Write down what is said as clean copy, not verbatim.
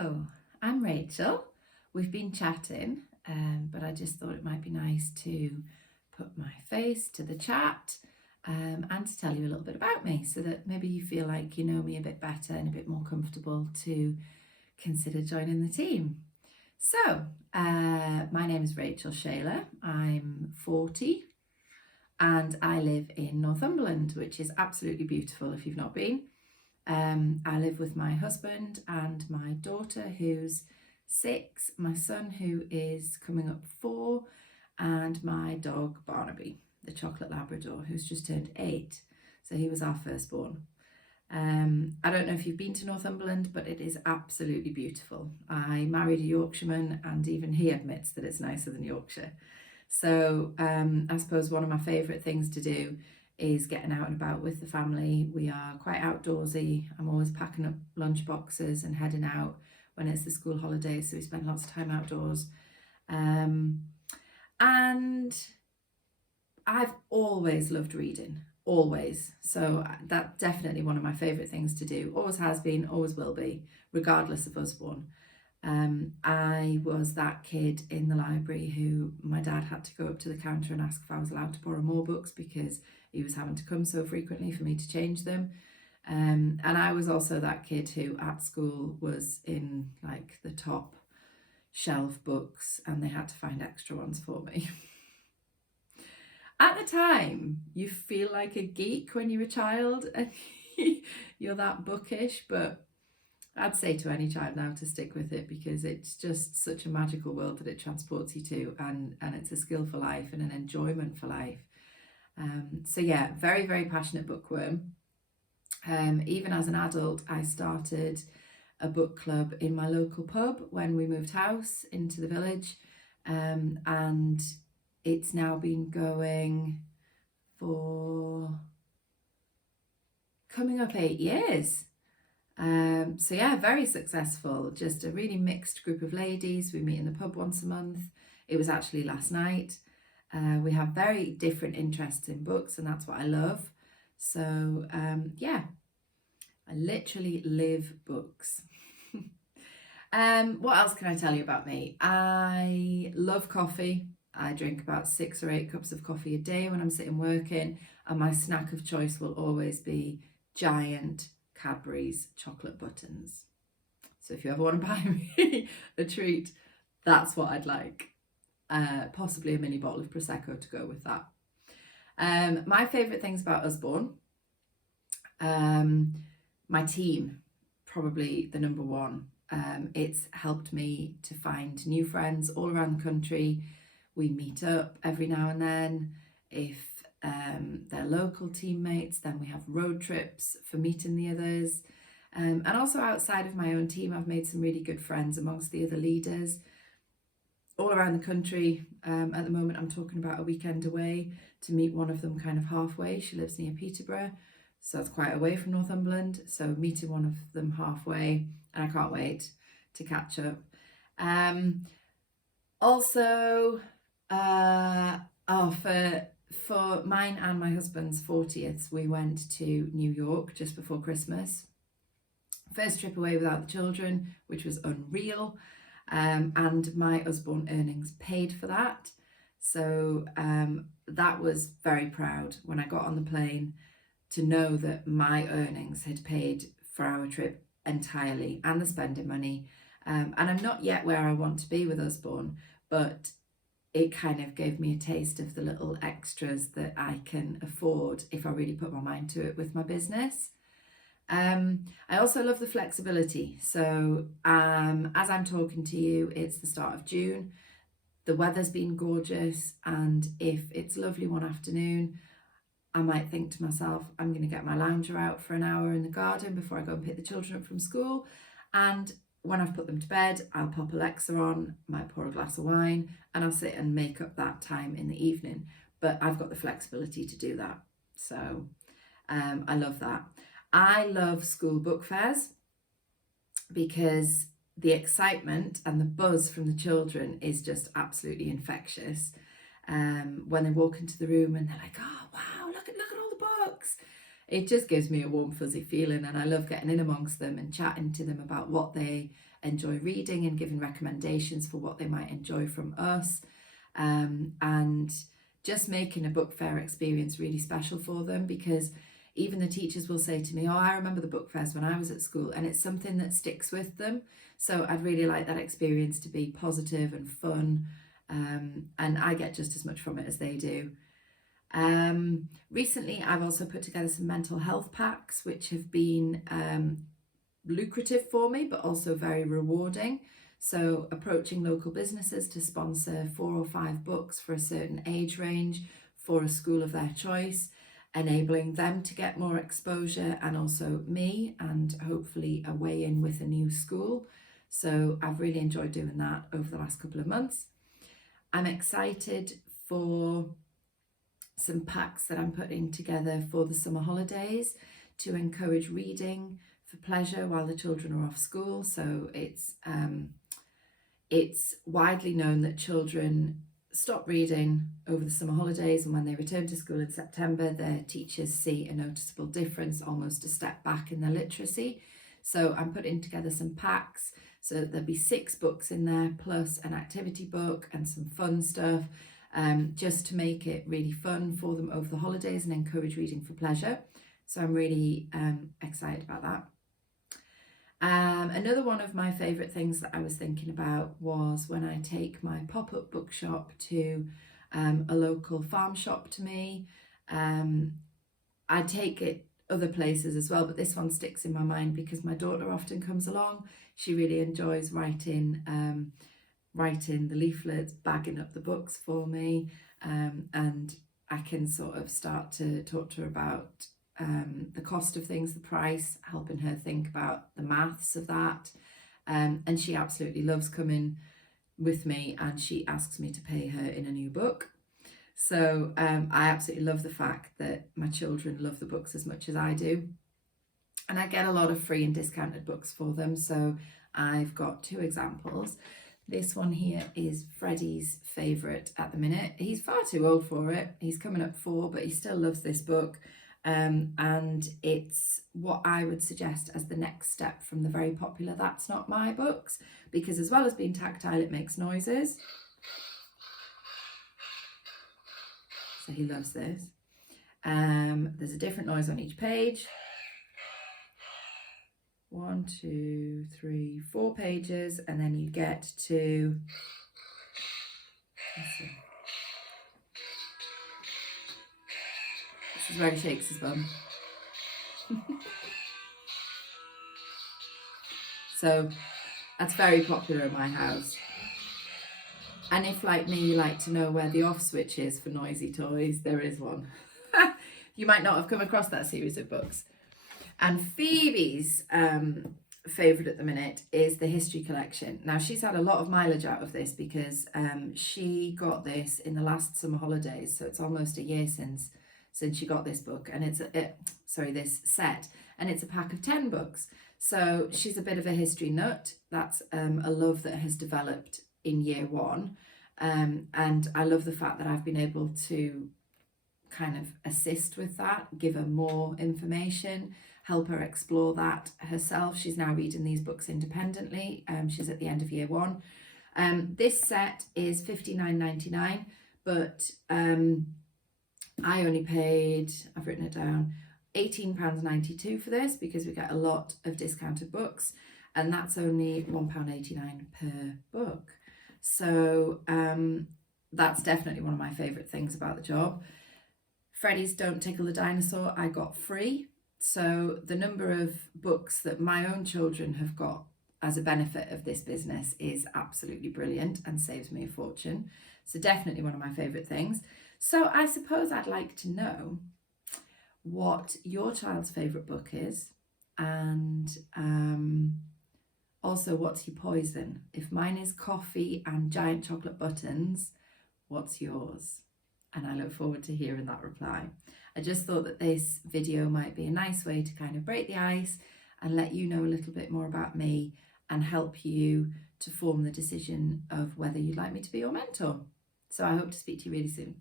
Hello, I'm Rachel. We've been chatting, but I just thought it might be nice to put my face to the chat and to tell you a little bit about me so that maybe you feel like you know me a bit better and a bit more comfortable to consider joining the team. So, my name is Rachel Shayler. I'm 40 and I live in Northumberland, which is absolutely beautiful if you've not been. I live with my husband and my daughter who's 6, my son who is coming up 4, and my dog Barnaby, the chocolate Labrador, who's just turned 8. So he was our firstborn. I don't know if you've been to Northumberland, but it is absolutely beautiful. I married a Yorkshireman and even he admits that it's nicer than Yorkshire. So I suppose one of my favourite things to do is getting out and about with the family. We are quite outdoorsy. I'm always packing up lunch boxes and heading out when it's the school holidays, so we spend lots of time outdoors. And I've always loved reading, always. So that's definitely one of my favourite things to do. Always has been, always will be, regardless of Usborne. I was that kid in the library who my dad had to go up to the counter and ask if I was allowed to borrow more books because he was having to come so frequently for me to change them. And I was also that kid who at school was in like the top shelf books and they had to find extra ones for me. At the time, you feel like a geek when you're a child and you're that bookish, but I'd say to any child now to stick with it because it's just such a magical world that it transports you to, and it's a skill for life and an enjoyment for life. So yeah, very, very passionate bookworm. Even as an adult, I started a book club in my local pub when we moved house into the village, and it's now been going for coming up 8 years. So yeah, very successful. Just a really mixed group of ladies. We meet in the pub once a month. It was actually last night. We have very different interests in books, and that's what I love. So yeah, I literally live books. What else can I tell you about me? I love coffee. I drink about 6 or 8 cups of coffee a day when I'm sitting working, and my snack of choice will always be giant Cadbury's chocolate buttons. So if you ever want to buy me a treat, that's what I'd like. Possibly a mini bottle of Prosecco to go with that. My favourite things about Usborne, my team, probably the number one. It's helped me to find new friends all around the country. We meet up every now and then. If they're local teammates, then we have road trips for meeting the others. And also outside of my own team, I've made some really good friends amongst the other leaders all around the country. At the moment, I'm talking about a weekend away to meet one of them kind of halfway. She lives near Peterborough, so that's quite away from Northumberland. So meeting one of them halfway, and I can't wait to catch up. Also, for mine and my husband's 40th, we went to New York just before Christmas. First trip away without the children, which was unreal. And my Usborne earnings paid for that. So that was very proud when I got on the plane to know that my earnings had paid for our trip entirely and the spending money. And I'm not yet where I want to be with Usborne, but it kind of gave me a taste of the little extras that I can afford if I really put my mind to it with my business. I also love the flexibility. So as I'm talking to you, it's the start of June. The weather's been gorgeous, and if it's lovely one afternoon, I might think to myself, I'm going to get my lounger out for an hour in the garden before I go and pick the children up from school. And when I've put them to bed, I'll pop Alexa on, might pour a glass of wine, and I'll sit and make up that time in the evening. But I've got the flexibility to do that. So I love that. I love school book fairs because the excitement and the buzz from the children is just absolutely infectious. When they walk into the room and they're like, oh wow, look at all the books. it just gives me a warm fuzzy feeling, and I love getting in amongst them and chatting to them about what they enjoy reading and giving recommendations for what they might enjoy from us, and just making a book fair experience really special for them, because even the teachers will say to me, oh, I remember the book fairs when I was at school, and it's something that sticks with them. So I'd really like that experience to be positive and fun, and I get just as much from it as they do. Recently, I've also put together some mental health packs, which have been lucrative for me, but also very rewarding. So approaching local businesses to sponsor 4 or 5 books for a certain age range for a school of their choice, enabling them to get more exposure, and also me, and hopefully a way in with a new school. So I've really enjoyed doing that over the last couple of months. I'm excited for some packs that I'm putting together for the summer holidays to encourage reading for pleasure while the children are off school. So it's widely known that children stop reading over the summer holidays, and when they return to school in September, their teachers see a noticeable difference, almost a step back in their literacy. So I'm putting together some packs, so that there'll be 6 books in there, plus an activity book and some fun stuff, just to make it really fun for them over the holidays and encourage reading for pleasure. So I'm really excited about that. Another one of my favourite things that I was thinking about was when I take my pop-up bookshop to a local farm shop to me. I take it other places as well, but this one sticks in my mind because my daughter often comes along. She really enjoys writing the leaflets, bagging up the books for me, and I can sort of start to talk to her about the cost of things, the price, helping her think about the maths of that, and she absolutely loves coming with me, and she asks me to pay her in a new book. So I absolutely love the fact that my children love the books as much as I do, and I get a lot of free and discounted books for them. So I've got 2 examples. This one here is Freddie's favourite at the minute. He's far too old for it. He's coming up 4, but he still loves this book. And it's what I would suggest as the next step from the very popular That's Not My books, because as well as being tactile, it makes noises. So he loves this. There's a different noise on each page. 1, 2, 3, 4 pages, and then you get to, let's see. This is where he shakes his bum. So that's very popular in my house. And if, like me, you like to know where the off switch is for noisy toys, there is one. You might not have come across that series of books. And Phoebe's favourite at the minute is the history collection. Now, she's had a lot of mileage out of this because she got this in the last summer holidays, so it's almost a year since she got this book, and this set, and it's a pack of 10 books. So she's a bit of a history nut. That's a love that has developed in year 1, and I love the fact that I've been able to kind of assist with that, give her more information, help her explore that herself. She's now reading these books independently. She's at the end of year 1. This set is $59.99, but I only paid, I've written it down, £18.92 for this, because we get a lot of discounted books, and that's only £1.89 per book. So that's definitely one of my favourite things about the job. Freddie's Don't Tickle the Dinosaur I got free. So the number of books that my own children have got as a benefit of this business is absolutely brilliant and saves me a fortune. So definitely one of my favourite things. So I suppose I'd like to know what your child's favourite book is, and also what's your poison. If mine is coffee and giant chocolate buttons, what's yours? And I look forward to hearing that reply. I just thought that this video might be a nice way to kind of break the ice and let you know a little bit more about me and help you to form the decision of whether you'd like me to be your mentor. So I hope to speak to you really soon.